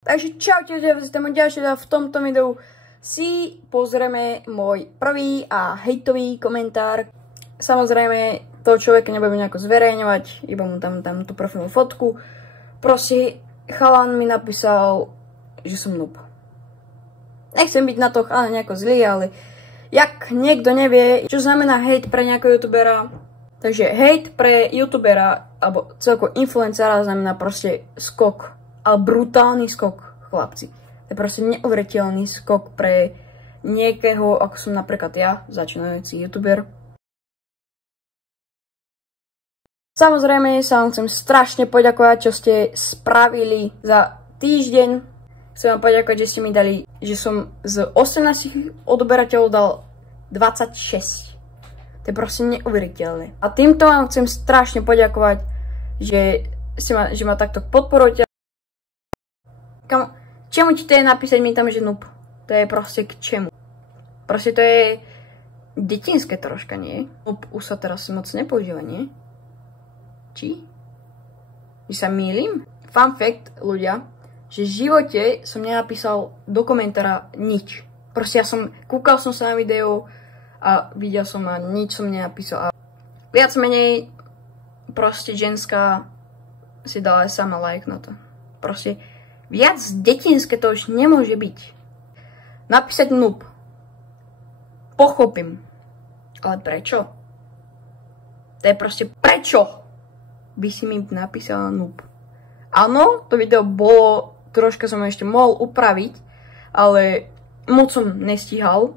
Takže čaute, v tomto videu si pozrieme môj prvý a hejtový komentár. Samozrejme, toho človeka nebudem nejako zverejňovať, iba mu tam tú profilnú fotku. Proste chalan mi napísal, že som noob. Nechcem byť na to nejako zlý, ale jak niekto nevie, čo znamená hejt pre nejakého youtubera. Takže hejt pre youtubera, alebo celkovo influencera znamená proste skok. Ale brutálny skok, chlapci. To je proste neuveriteľný skok pre niekoho, ako som napríklad ja, začínajúci youtuber. Samozrejme sa vám chcem strašne poďakovať, čo ste spravili za týždeň. Chcem vám poďakovať, že ste mi dali, že som z 18 odberateľov dal 26. To je proste neuveriteľné. A týmto vám chcem strašne poďakovať, že ma takto podporujete. Čemu ti to je napísať mi tam, že noob? To je proste k čemu? Proste to je detinské troška, nie? Noob už sa teraz moc nepoužíva, nie? Či? Že sa mýlim? Fun fact, ľudia, že v živote som nenapísal do komentára nič. Proste kúkal som sa na video a videl som a nič som nenapísal. A viac menej proste ženská si dala sama like na to. Proste viac detinské to už nemôže byť. Napísať noob. Pochopím. Ale prečo? To je proste prečo by si mi napísala noob. Áno, to video bolo, troška som ešte mohol upraviť, ale moc som nestíhal.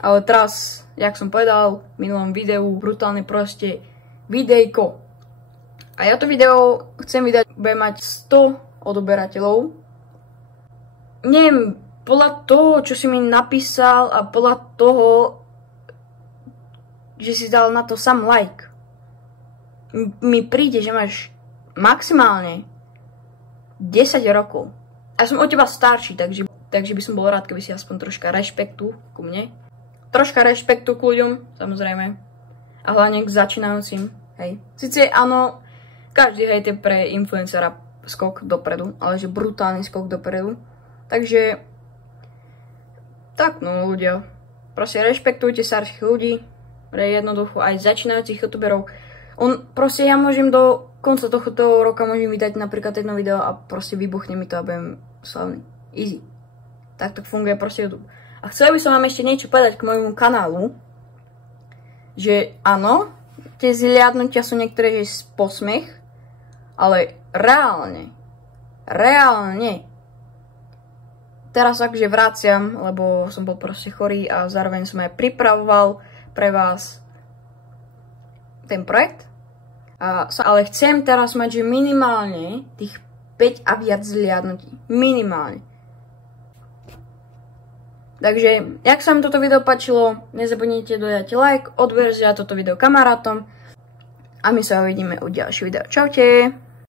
Ale teraz, jak som povedal v minulom videu, brutálne proste videjko. A ja to video chcem vydať, budem mať 100 odoberateľov. Neviem, podľa toho, čo si mi napísal a podľa toho, že si dal na to sám like, mi príde, že máš maximálne 10 rokov. Ja som od teba starší, takže by som bol rád, keby si aspoň troška rešpektu ku mne. Troška rešpektu k ľuďom, samozrejme. A hlavne k začínajúcim, hej. Sice áno, každý hejt je pre influencera skok dopredu, ale že brutálny skok dopredu. Takže tak no ľudia, proste rešpektujte starších ľudí, pre jednoducho aj začínajúcich youtuberov. Proste ja môžem do konca tohto roka môžem vydať napríklad jedno video a proste vybuchne mi to a budem slavný. Easy. Tak funguje proste YouTube. A chcel by som vám ešte niečo povedať k môjmu kanálu, že áno, tie zliadnutia sú niektoré, že posmech, ale reálne, teraz akože vraciam, lebo som bol proste chorý a zároveň som aj pripravoval pre vás ten projekt. Ale chcem teraz mať, že minimálne tých 5 a viac zliadnutí. Minimálne. Takže, jak sa vám toto video páčilo, nezabudnite dodať like, odberať toto video kamarátom a my sa uvidíme u ďalšieho videa. Čaute!